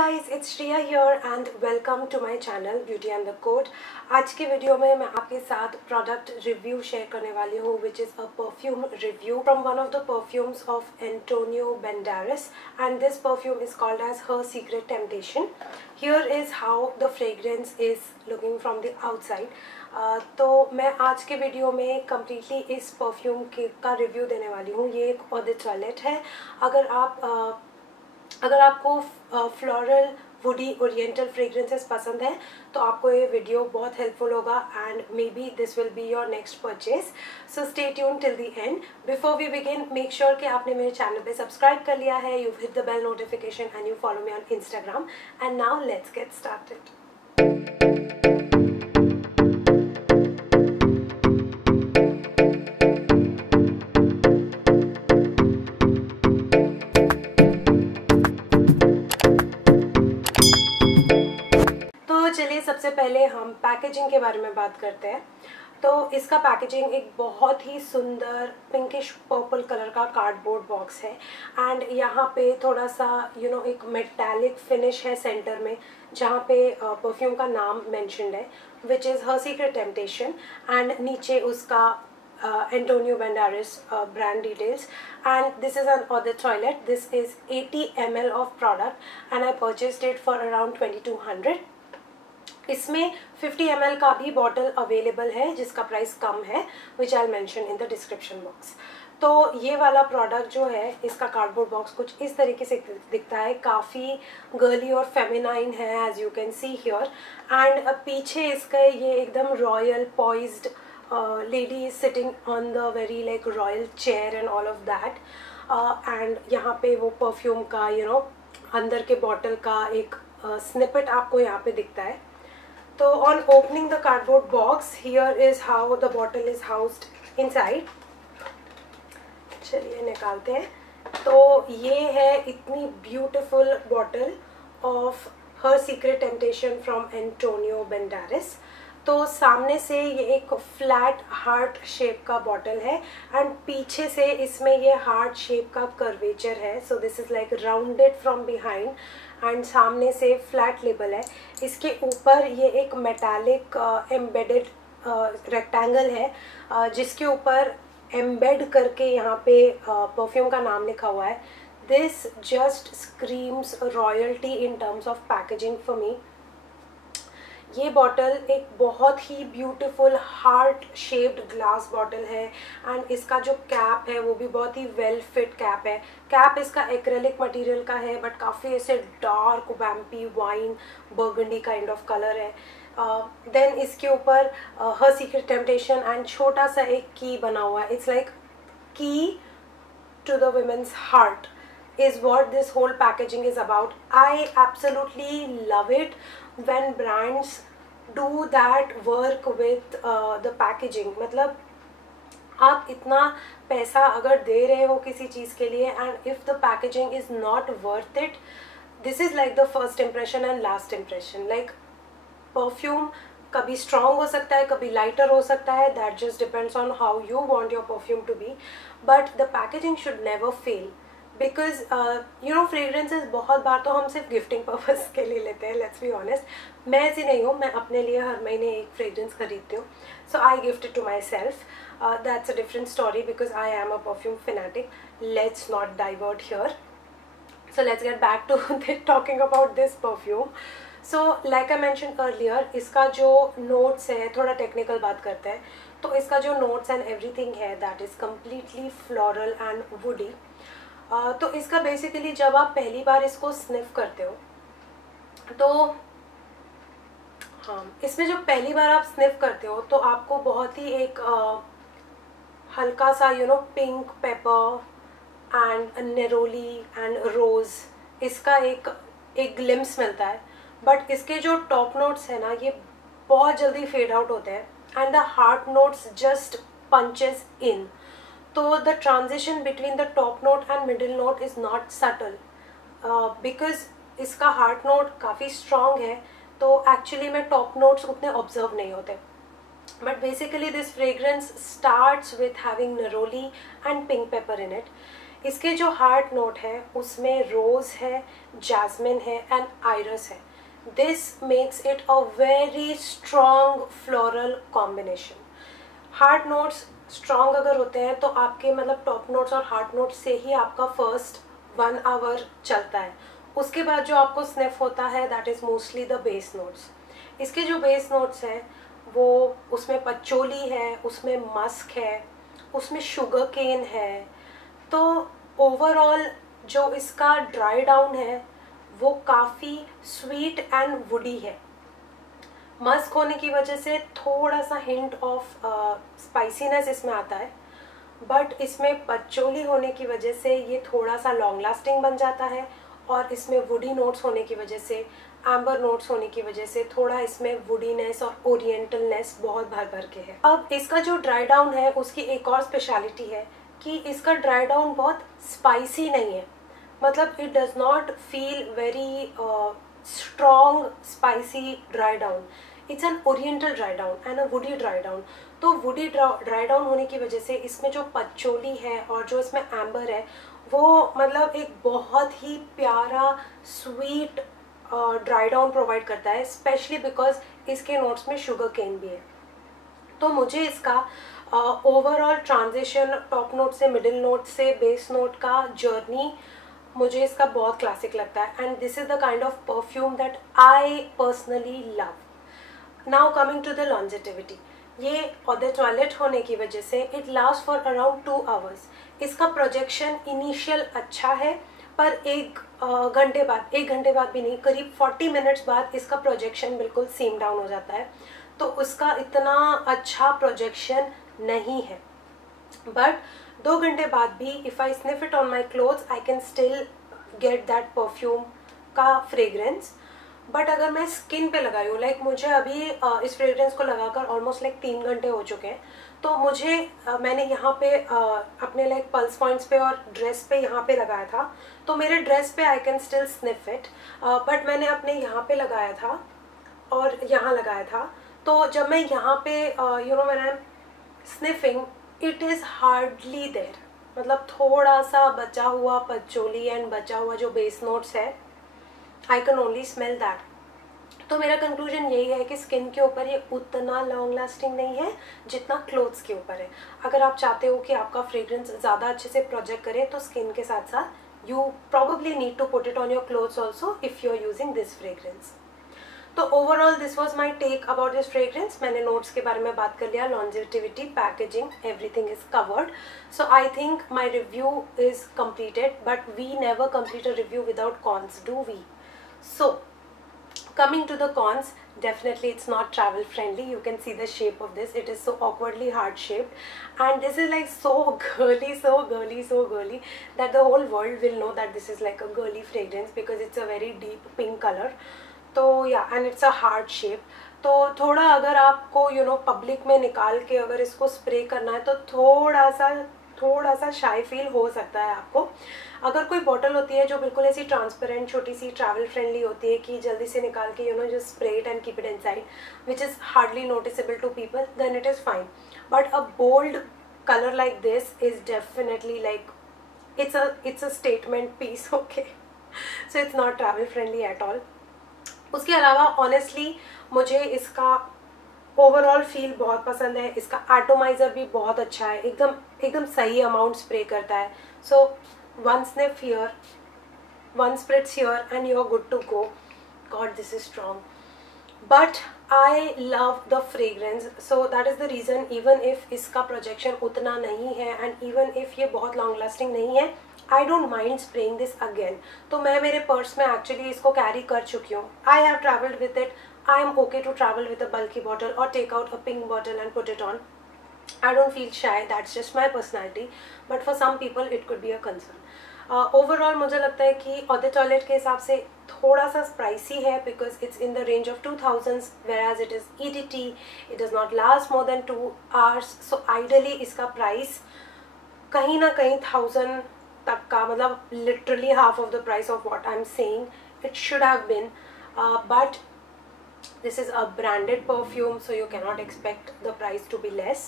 guys, it's Shriya here and welcome to my channel Beauty and the Code। आज के video में मैं आपके साथ प्रोडक्ट रिव्यू शेयर करने वाली हूँ which is a perfume review from one of the perfumes of Antonio Banderas and this perfume is called as Her Secret Temptation। Here is how the fragrance is looking from the outside। तो मैं आज के video में completely इस perfume का review देने वाली हूँ। ये एक ऑड टॉयलेट है। अगर आपको फ्लोरल वुडी ओरिएंटल फ्रेग्रेंसेस पसंद है तो आपको ये वीडियो बहुत हेल्पफुल होगा and maybe this will be your next purchase. So stay tune till the end. Before we begin make sure कि आपने मेरे चैनल पे सब्सक्राइब कर लिया है, you hit the bell notification and you follow me on Instagram. And now let's get started. चलिए सबसे पहले हम पैकेजिंग के बारे में बात करते हैं। तो इसका पैकेजिंग एक बहुत ही सुंदर पिंकिश पर्पल कलर का कार्डबोर्ड बॉक्स है एंड यहाँ पे थोड़ा सा एक मेटालिक फिनिश है सेंटर में जहाँ पे परफ्यूम का नाम मेंशन्ड है which is her secret temptation and नीचे उसका Antonio Banderas brand details and this is an eau de toilette. This is 80 ml of product and I purchased it for around 2200। इसमें 50 ml का भी bottle available है जिसका price कम है which I mention in the description box. तो ये वाला प्रोडक्ट जो है इसका कार्डबोर्ड बॉक्स कुछ इस तरीके से दिखता है, काफ़ी गर्ली और फेमिनाइन है as you can see here and पीछे इसका ये एकदम royal poised lady is sitting on the very like royal chair and all of that and यहाँ पे वो परफ्यूम का अंदर के बॉटल का एक स्निपेट आपको यहाँ पे दिखता है। तो on opening the cardboard box here is how the bottle is housed inside। चलिए निकालते हैं। तो ये है इतनी beautiful bottle of Her Secret Temptation from Antonio Banderas। तो सामने से ये एक फ्लैट हार्ट शेप का बॉटल है एंड पीछे से इसमें ये हार्ट शेप का कर्वेचर है। So this is like rounded from behind and सामने से फ्लैट लेबल है। इसके ऊपर ये एक मेटालिक एम्बेडेड रेक्टेंगल है जिसके ऊपर एम्बेड करके यहाँ पे परफ्यूम का नाम लिखा हुआ है। This just screams royalty in terms of packaging for me. ये बॉटल एक बहुत ही beautiful heart shaped glass bottle है एंड इसका जो कैप है वो भी बहुत ही वेल फिट कैप है। कैप इसका एक्रेलिक मटेरियल का है बट काफ़ी ऐसे dark vampy wine burgundy kind of colour है। देन इसके ऊपर हर सीक्रेट टेम्पटेशन एंड छोटा सा एक की बना हुआ है। इट्स लाइक की to the women's heart is what this whole packaging is about। I absolutely love it when brands do that work with the packaging। मतलब आप इतना पैसा अगर दे रहे हो किसी चीज़ के लिए and if the packaging is not worth it, this is like the first impression and last impression। like perfume कभी strong हो सकता है, कभी lighter हो सकता है, that just depends on how you want your perfume to be, but the packaging should never fail। Because fragrances बहुत बार तो हम सिर्फ गिफ्टिंग पर्पज़ के लिए लेते हैं। लेट्स बी ऑनेस्ट, मैं ऐसी नहीं हूँ, मैं अपने लिए हर महीने एक फ्रेगरेंस खरीदती हूँ। So I gift it to myself. That's a different story because I am a perfume fanatic. Let's not divert here. So let's get back to talking about this perfume. So like I mention earlier, इसका जो notes है, थोड़ा technical बात करते हैं, तो इसका जो नोट्स एंड एवरीथिंग है that is completely floral and woody. तो इसका बेसिकली जब आप पहली बार इसको स्निफ करते हो तो हाँ, इसमें जब पहली बार आप स्निफ करते हो तो आपको बहुत ही एक हल्का सा pink pepper and neroli and rose इसका एक ग्लिम्स मिलता है। बट इसके जो टॉप नोट्स है ना ये बहुत जल्दी फेड आउट होते हैं and the heart notes just punches in. तो the transition between the top note and middle note is not subtle because इसका हार्ट नोट काफ़ी स्ट्रॉन्ग है तो एक्चुअली में टॉप नोट्स उतने ऑब्जर्व नहीं होते। But basically this fragrance starts with having Naroli and pink paper in it. इसके जो हार्ट नोट है उसमें रोज़ है, जैस्मिन है एंड आइरस है. This makes it a very strong floral combination. Heart notes strong अगर होते हैं तो आपके मतलब टॉप नोट्स और हार्ट नोट्स से ही आपका फर्स्ट 1 आवर चलता है. उसके बाद जो आपको स्निफ होता है that is mostly the base notes. इसके जो बेस नोट्स हैं वो उसमें पचोली है, उसमें मस्क है, उसमें शुगर केन है. तो ओवरऑल जो इसका ड्राई डाउन है वो काफ़ी स्वीट एंड वुडी है. मस्क होने की वजह से थोड़ा सा हिंट ऑफ स्पाइसीनेस इसमें आता है, बट इसमें पचोली होने की वजह से ये थोड़ा सा लॉन्ग लास्टिंग बन जाता है. और इसमें वुडी नोट्स होने की वजह से, एम्बर नोट्स होने की वजह से थोड़ा इसमें वुडीनेस और ओरिएंटलनेस बहुत भर भर के है. अब इसका जो ड्राई डाउन है उसकी एक और स्पेशलिटी है कि इसका ड्राई डाउन बहुत स्पाइसी नहीं है. मतलब it does not feel very strong spicy dry down. It's an oriental dry down and a woody dry down. तो वुडी ड्राई डाउन होने की वजह से इसमें जो पचोली है और जो इसमें एम्बर है वो मतलब एक बहुत ही प्यारा स्वीट ड्राई डाउन प्रोवाइड करता है, स्पेशली बिकॉज इसके नोट्स में शुगर केन भी है. तो मुझे इसका ओवरऑल ट्रांजिशन टॉप नोट से मिडिल नोट से बेस नोट का जर्नी मुझे इसका बहुत क्लासिक लगता है. And this is the kind of perfume that I personally love. Now coming to the longevity. ये ऑफ द टॉयलेट होने की वजह से it last for around 2 hours. इसका प्रोजेक्शन इनिशियल अच्छा है, पर एक घंटे बाद भी नहीं, करीब 40 मिनट्स बाद इसका प्रोजेक्शन बिल्कुल सीम डाउन हो जाता है. तो उसका इतना अच्छा प्रोजेक्शन नहीं है. बट 2 घंटे बाद भी if I sniff it on my clothes I can still get that perfume का फ्रेग्रेंस. बट अगर मैं स्किन पे लगाई हूँ, लाइक मुझे अभी इस फ्रेग्रेंस को लगाकर ऑलमोस्ट लाइक 3 घंटे हो चुके हैं, तो मुझे मैंने यहाँ पे अपने लाइक पल्स पॉइंट्स पे और ड्रेस पे यहाँ पे लगाया था. तो मेरे ड्रेस पे I can still sniff it, but मैंने अपने यहाँ पे लगाया था और यहाँ लगाया था. तो जब मैं यहाँ पे when I am sniffing it is hardly there. मतलब थोड़ा सा बचा हुआ पचोली एंड बचा हुआ जो बेस नोट्स है, I can only smell that. तो मेरा कंक्लूजन यही है कि स्किन के ऊपर ये उतना लॉन्ग लास्टिंग नहीं है जितना क्लोथ्स के ऊपर है. अगर आप चाहते हो कि आपका फ्रेग्रेंस ज़्यादा अच्छे से प्रोजेक्ट करे तो स्किन के साथ साथ you probably need to put it on your clothes also if you are using this fragrance. तो overall this was my take about this fragrance. मैंने नोट्स के बारे में बात कर लिया, longevity, packaging, everything is covered. So I think my review is completed, but we never complete a review without cons, do we? So coming to the cons, definitely it's not travel friendly. You can see the shape of this. It is so awkwardly heart shaped and this is like so girly that the whole world will know that this is like a girly fragrance because it's a very deep pink color. तो yeah, and it's a heart shape. तो थोड़ा अगर आपको public में निकाल के अगर इसको स्प्रे करना है तो थोड़ा सा शाई फील हो सकता है आपको. अगर कोई बॉटल होती है जो बिल्कुल ऐसी ट्रांसपेरेंट छोटी सी ट्रैवल फ्रेंडली होती है कि जल्दी से निकाल के just spray it and keep it inside which is hardly noticeable to people, then it is fine. But a bold colour like this is definitely like it's a statement piece, okay? So it's not travel friendly at all. उसके अलावा honestly मुझे इसका overall feel बहुत पसंद है. इसका atomiser भी बहुत अच्छा है, एकदम सही अमाउंट स्प्रे करता है. सो one sniff here, one spritz here and you're good to go. God, this is strong. But I love the fragrance, so that is the reason even if इसका projection उतना नहीं है and even if ये बहुत long lasting नहीं है, I don't mind spraying this again. तो मैं मेरे पर्स में actually इसको carry कर चुकी हूँ. I have traveled with it. I am okay to travel with a bulky bottle or take out a pink bottle and put it on. I don't feel shy, that's just my personality, but for some people it could be a concern. Overall मुझे लगता है कि of the toilet के हिसाब से थोड़ा सा स्प्राइसी है because it's in the range of 2000s whereas it is EDT, it does not last more than 2 hours. So ideally इसका प्राइस कहीं ना कहीं 1000 तक का, मतलब literally half of the price of what I am saying it should have been. But this is a branded perfume, so you cannot expect the price to be less.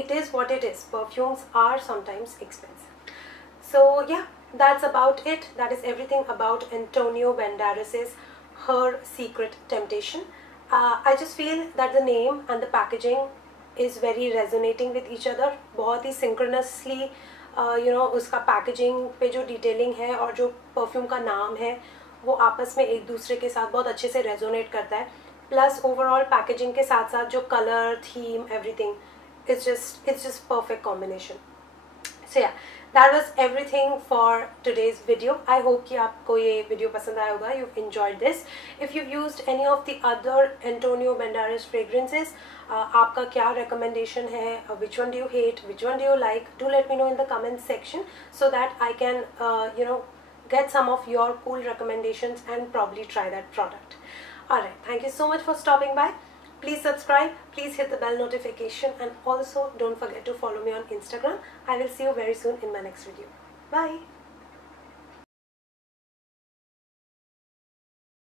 It is what it is. Perfumes are sometimes expensive. So yeah, that's about it. That is everything about Antonio Banderas's Her Secret Temptation. I just feel that the name and the packaging is very resonating with each other. बहुत ही synchronously उसका packaging पे जो detailing है और जो perfume का नाम है वो आपस में एक दूसरे के साथ बहुत अच्छे से रेजोनेट करता है. प्लस ओवरऑल पैकेजिंग के साथ साथ जो colour, theme, everything, it's just perfect combination. So yeah, that was everything for today's video. I hope कि आपको ये वीडियो पसंद आया होगा. You've enjoyed this. If you've used any of the other Antonio Banderas fragrances, आपका क्या recommendation है? Which one do you hate? Which one do you like? Do let me know in the comment section so that I can get some of your cool recommendations and probably try that product. Alright, thank you so much for stopping by. Please subscribe, please hit the bell notification, and also don't forget to follow me on Instagram. I will see you very soon in my next video. Bye.